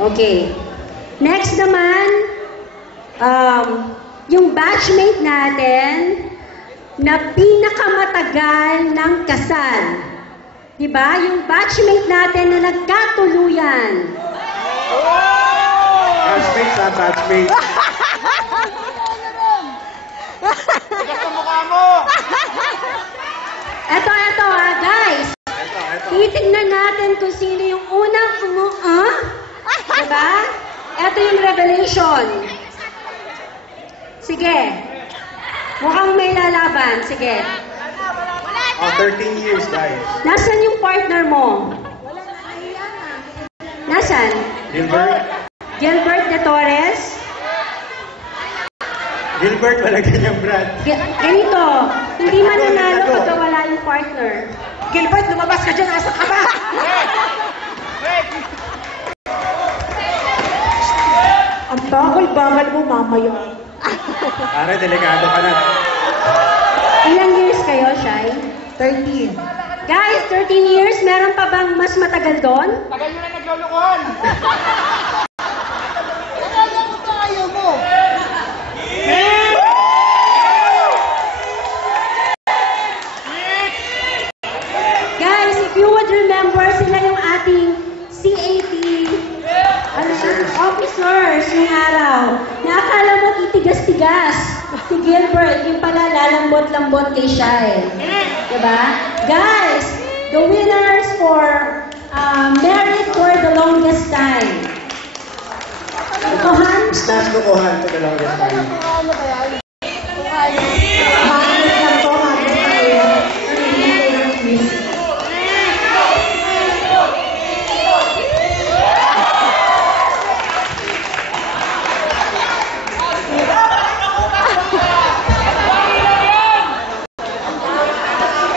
Okay. Next naman, yung batchmate natin na pinakamatagal ng kasal. Diba? Yung batchmate natin na nagkatuluyan. Batchmate sa batchmate. Tigas ang mukha mo! Eto guys. Titignan natin kung sino yung unang Diba? Eto yung revelation. Sige. Mukhang may lalaban. Sige. 13 years, guys. Nasaan yung partner mo? Nasaan? Gilbert? Gilbert de Torres? Gilbert, wala ganyang brand. Ganito, hindi mananalo pag wala yung partner. Gilbert, lumabas ka dyan. Asa ka ba? Ang bagal-bagal mo, mamaya. Pare, delikado ka na. Ilang years kayo, Shai? 13. Guys, 13 years, meron pa bang mas matagal doon? Tagal nyo na naglulukon. Tagal mo ba ayaw mo? Guys, if you would remember, sila yung ating CAT officers yung araw. Nakakala mo itigas-tigas. Si Gilbert, yung pala lalambot-lambot kay Shai. Diba? Guys, the winners for Married for the Longest Time. Kuhan? Smash ko kuhan for the longest time.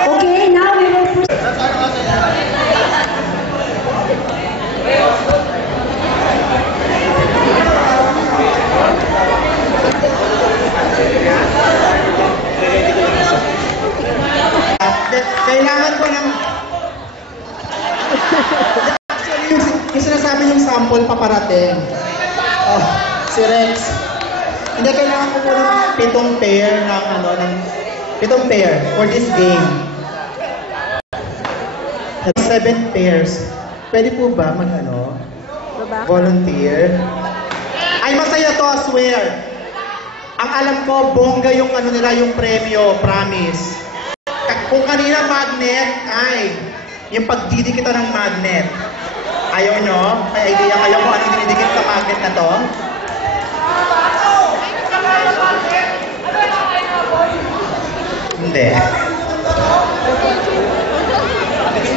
Okay, now we will proceed. Kailangan ko ng... Actually, yung sinasabi yung sample paparating. Oh, si Rex. Hindi, kailangan ko po ng 7 pair ng 7 pair for this game. 7 pairs. Pwede po ba volunteer? Ay, masaya to, I swear. Ang alam ko, bongga yung nila, yung premyo, promise. Kung kanina magnet, yung pagdidikit ng magnet. Ayaw nyo? May idea kayo kung ano dinidikit sa magnet na to? Hindi.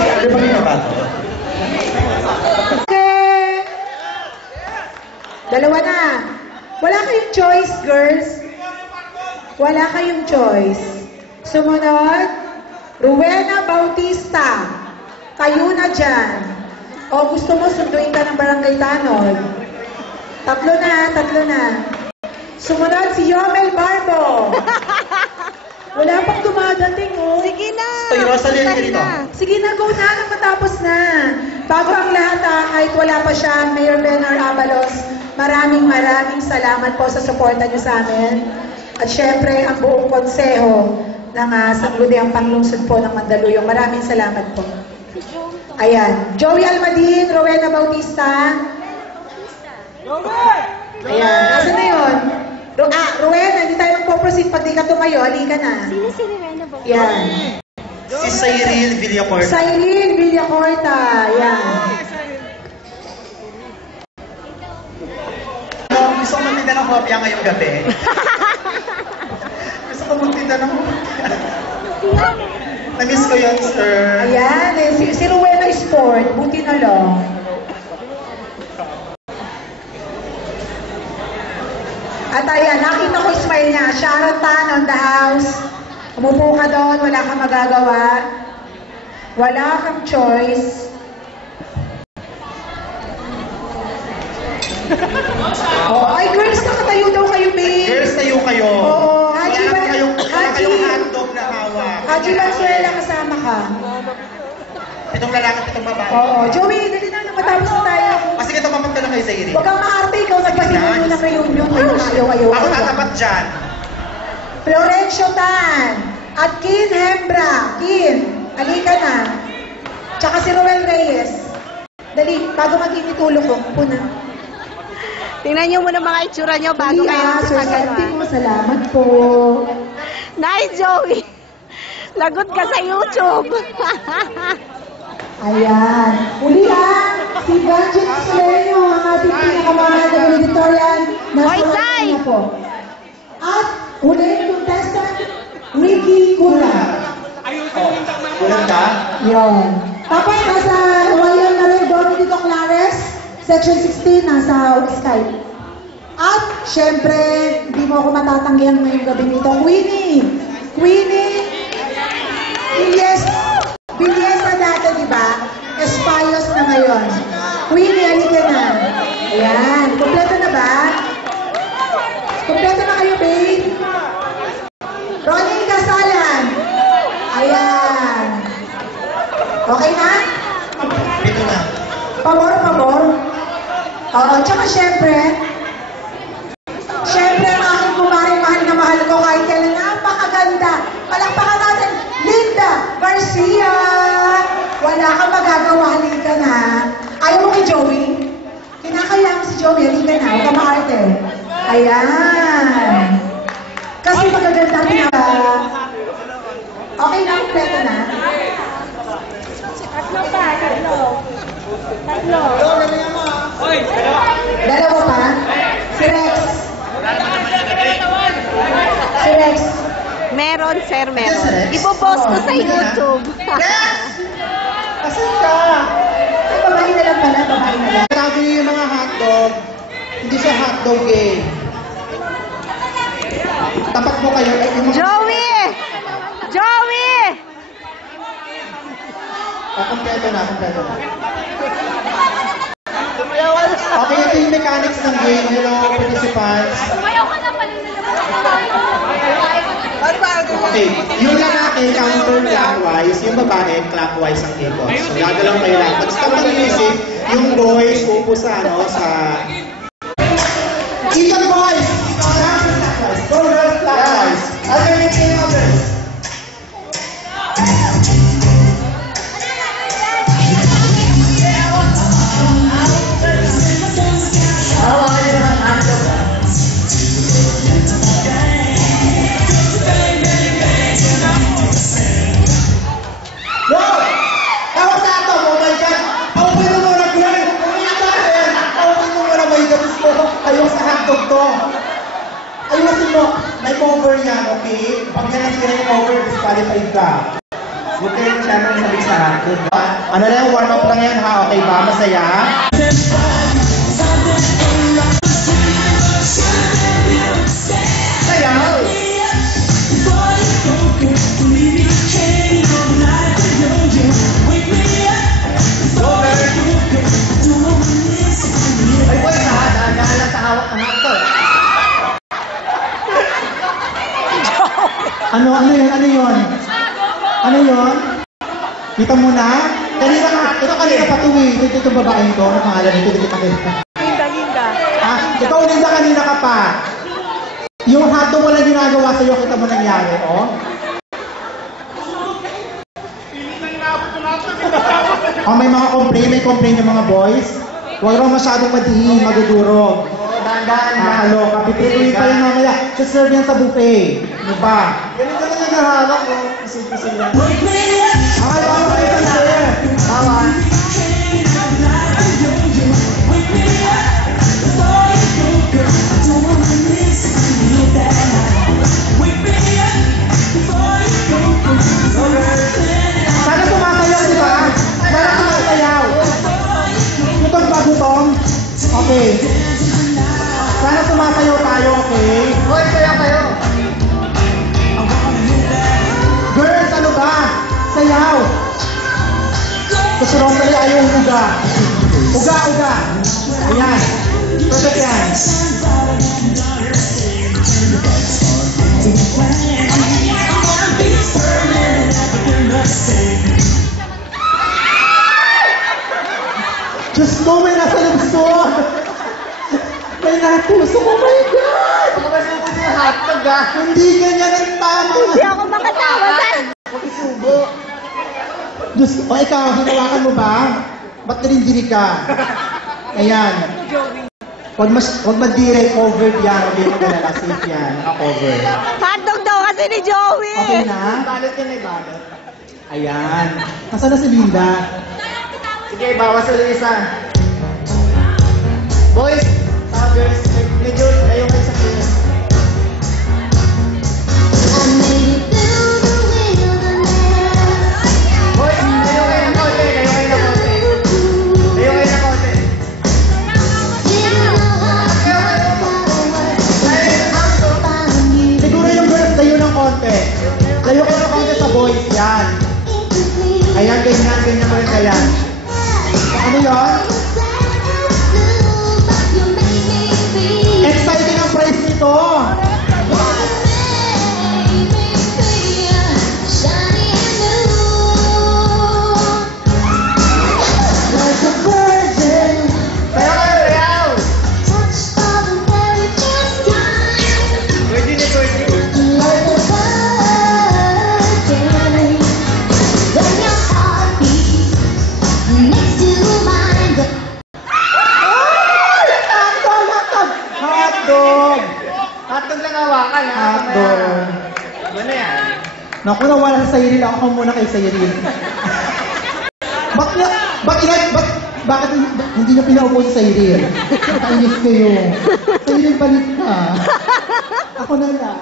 Ano ba yung ba to? Okay. Dalawa na. Wala kayong choice, girls. Wala kayong choice. Sumunod, Rowena Bautista. Kayo na dyan. O gusto mo sunduin ka ng Barangay Tanod? Tatlo na. Sumunod si Yomel Barbo. Wala pang dumadating, oh. Sige na. Ay, Rosalyn, dito. Sige na, go na. Nang matapos na. Bago ang lahat, kahit wala pa siya, Mayor Benor Abalos, maraming salamat po sa suporta niyo sa amin. At syempre, ang buong konseho ng Sangguniang Panglungsod po ng Mandaluyong. Maraming salamat po. Ayan. Joey Almadin, Rowena Bautista. Ayan. Nasaan na yun? Rowena, hindi tayo magpo-proceed pag di ka tumayo. Halika na. Sino si Rowena ba? Yan. Si Cyril Villacorta. Cyril Villacorta. Yan. Gusto ko magtinda ng kopya ngayong gabi. Gusto ko magtinda ng kopya. Na-miss ko yun, sir. Ayan. Si Rowena Sport. Buti na lang. At ayan, nakita ko smile niya. Sharon Tan on the house. Umupo ka doon, wala kang magagawa. Wala kang choice. Ay, girls, nakatayo daw kayo, babe. Girls, tayo kayo. Oo, Haji hotdog na hawak. Haji Valenzuela, kasama ka. Itong lalaki at itong babae. Oo, Joey, dali na, matapos na tayo. Sige, Sige, tumapat ka na kay Zaire. Huwag kang maarte, ikaw nagpasimulo ng reunion. Ayaw. Ako tatapat dyan. Florencio Tan at Kin Hembra. Kin, halika na. Tsaka si Roel Reyes. Dali, bago maging itulog ko, puna. Tingnan niyo muna mga itsura niyo bago kayo Sir Santi mo, salamat po. Nice, Joey! Lagot ka sa YouTube! Ayan. Uli si Ganjit Solenio, ang ating pinakamahal na editorial na Hoy, Sai! na po. At uli contestant, Ricky Kula. Kulang ka? Yun. Tapos nasa Royal na rin, Dominico Clares, Section 16, nasa Skype. At, syempre, hindi mo ako matatanggihan ngayong gabi nito. Queenie! Bilyes na dati, di ba? Espayos na ngayon. Queenie, halika na. Ayan. Kompleto na ba? Kompleto na kayo, babe? Ronnie Casalan. Ayan. Okay na? Dito na. Pabor. Oo, tsaka syempre, ang aking kumaring mahal na mahal ko kahit kailan napakaganda. Palakpakan natin, Linda Garcia. Wala kang magagawa, halika na. Ayaw mo kay Joey? Kinakaya mo si Joey, halika na. Huwag ka maarte. Ayan. Kasi magaganda na. Okay na, kompleto na. Tatlo. Dalawa pa? Si Rex. Meron, sir, meron. Yes, sir. Ipopost ko sa YouTube. Asan ka? Ay, babae na lang pala, babae na lang. Sabi niyo yung mga hotdog, hindi siya hotdog game. Tapat mo kayo. Ay, yung mga... Joey! Kompleto na. Okay, ito yung mechanics ng game. Hello, participants. Okay, yung lalaki counter-clockwise, yung babae clockwise ang ikot. So, gagalaw kayo lang. Pag stop ang music, yung boys upo sa ikot boys! Go girls clockwise. Alternating others. Ayun sa hotdog to. Ayusin mo. May cover yan, okay? Pag yan ang sila yung cover, disqualified ka. Huwag kayo masyadong sabi sa hotdog. Ano na yung warm-up lang yan, ha? Okay ba? Masaya? Sayaw! Ay, boy, dahan lang sa hawak ng hotdog. Ano yun? Kita mo na? Kanina patuwi. Ito itong babaeng to. Ano pangalan nito? Hindi kita kita. Linda. Ikaw Linda, kanina ka pa. Yung hotdog wala ginagawa sa'yo, kita mo nangyari, oh. May mga complain yung mga boys. Huwag raw masyadong madiin, magudurog. Nakaloka. Pipituin pa yung mamaya. Saserve yan sa buffet. Ano ba? Ganito lang yung naharap ko. Pisil-pisil lang. Bawa kayo sa sir. Bawa. Sana sumasayaw, di ba? Sana sumasayaw. Gutong ba gutong? Okay. Sana sumasayaw tayo, okay? Hoy, kaya kayo. Girls, ano ba? Sayaw. Gusto rin tayo ayaw uga. Uga. Ayan. Perfect yan. Diyos ko, may nasa lubso. puso ko, oh my God! Baka masubo niya yung hotdog ah. Hindi ganyan ang tama. Hindi ako makatawa dyan. Huwag isubo. Diyos, o ikaw, hinawakan mo ba? Ba't nalindiri ka? Ayan. Huwag madire, covered yan. Huwag yung magalala, safe yan. Naka-cover. Hotdog daw kasi ni Joey. Okay na? Balot yan, may balot. Ayan. Nasaan na si Linda? Sige, bawas ulit isa. Boys, girls, medyo kayo kayo sa kanya. Boys, kayo kayo ng konti, kayo kayo ng konti. Kayo kayo ng konti. Siguro yung girls, layo ng konti. Layo kayo ng konti sa boys. Yan. Ayan, ganyan, ganyan mo rin kaya. Ano yun? Exciting ang price nito. Kayo kayo, yaw! Pwede na, pwede. Hotdog! Hotdog lang hawakan ha. Hotdog. Ano yan? Naku, nawala sa Cyril. Ako muna kay Cyril. Bakit hindi niyo pinaupo si Cyril? Nakainis kayo. Cyril, balik ka. Ako na lang.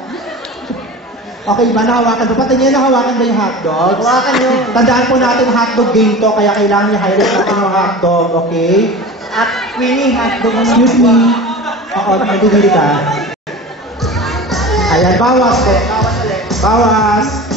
Okay ba? Nahawakan ba? Pati niya nahawakan ba yung hotdog? Hawakan nyo. Tandaan po natin hotdog game to, kaya kailangan i-highlight natin yung hotdog, okay? At Queenie, hotdog ang Excuse me. Oo, nandudili ka. Ayan, bawas po. Bawas ulit. Bawas.